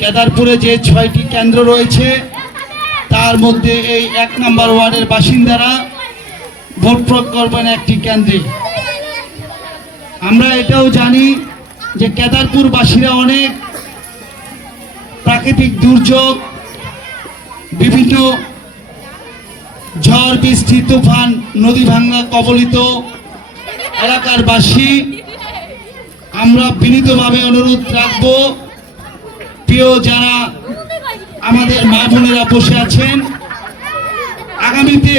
কেদারপুরে যে 6টি কেন্দ্র রয়েছে তার মধ্যে এই 1 নম্বর ওয়ার্ডের বাসিন্দারা ভোট প্রয়োগ করবেন একটি কেন্দ্রে। আমরা এটাও জানি যে কেদারপুরবাসীরা অনেক প্রাকৃতিক দুর্যোগ, বিভিন্ন ঝড় বৃষ্টি তুফান নদী ভাঙ্গা কবলিত এলাকার বাসী। আমরা বিনীতভাবে অনুরোধ রাখব, প্রিয় যারা আমাদের মা বোনেরা বসে আছেন, আগামীতে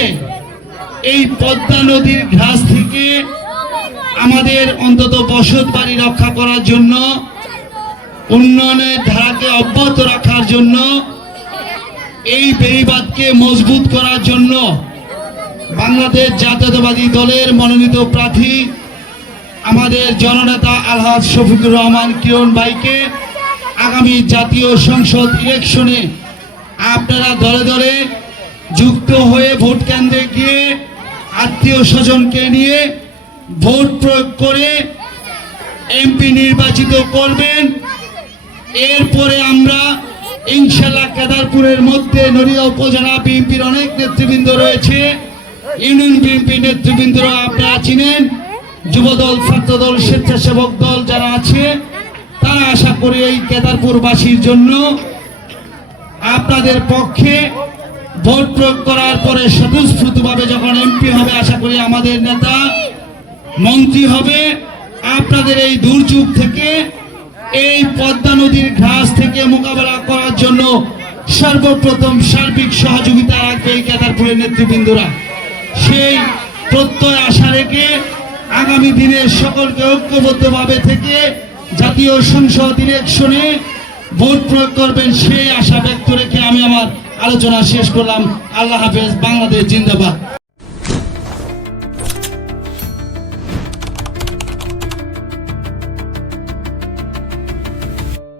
এই পদ্মা নদীর ঘাস থেকে আমাদের অন্তত বসত বাড়ি রক্ষা করার জন্য, উন্নয়নের ধারাকে অব্যাহত রাখার জন্য, এই বেড়িবাঁধকে মজবুত করার জন্য বাংলাদেশ জাতীয়তাবাদী দলের মনোনীত প্রার্থী আমাদের জননেতা আলহাজ শফিকুর রহমান কিরণ ভাইকে আগামী জাতীয় সংসদ ইলেকশনে আপনারা দলে দলে যুক্ত হয়ে ভোট কেন্দ্রে গিয়ে আত্মীয় স্বজনকে নিয়ে ভোট প্রয়োগ করে এমপি নির্বাচিত করবেন। এরপরে আমরা ইনশাআল্লাহ কেদারপুরের মধ্যে নড়িয়া উপজেলা বিএনপির অনেক নেতৃবৃন্দ রয়েছে, ইউনিয়ন বিএনপি নেতৃবৃন্দরা আপনারা চিনেন, যুবদল, ছাত্রদল, স্বেচ্ছাসেবক দল যারা আছে তারা আশা করি এই কেদারপুরবাসীর জন্য আপনাদের পক্ষে ভোট প্রয়োগ করার পরে স্বতঃস্ফূর্তভাবে যখন এমপি হবে, আশা করি আমাদের নেতা মন্ত্রী হবে, আপনাদের এই দুর্যোগ থেকে, এই পদ্মা নদীর ঘাস থেকে মোকাবেলা করার জন্য সর্বপ্রথম সার্বিক সহযোগিতা রাখবে এই কেদারপুরের নেতৃবৃন্দরা। সেই প্রত্যয় আশা রেখে আগামী দিনে সকলকে ঐক্যবদ্ধভাবে থেকে জাতীয় সংসদ ইলেকশনে ভোট প্রয়োগ করবেন সেই আশা ব্যক্ত রেখে আমি আমার আলোচনা শেষ করলাম। আল্লাহ হাফেজ। বাংলাদেশ জিন্দাবাদ।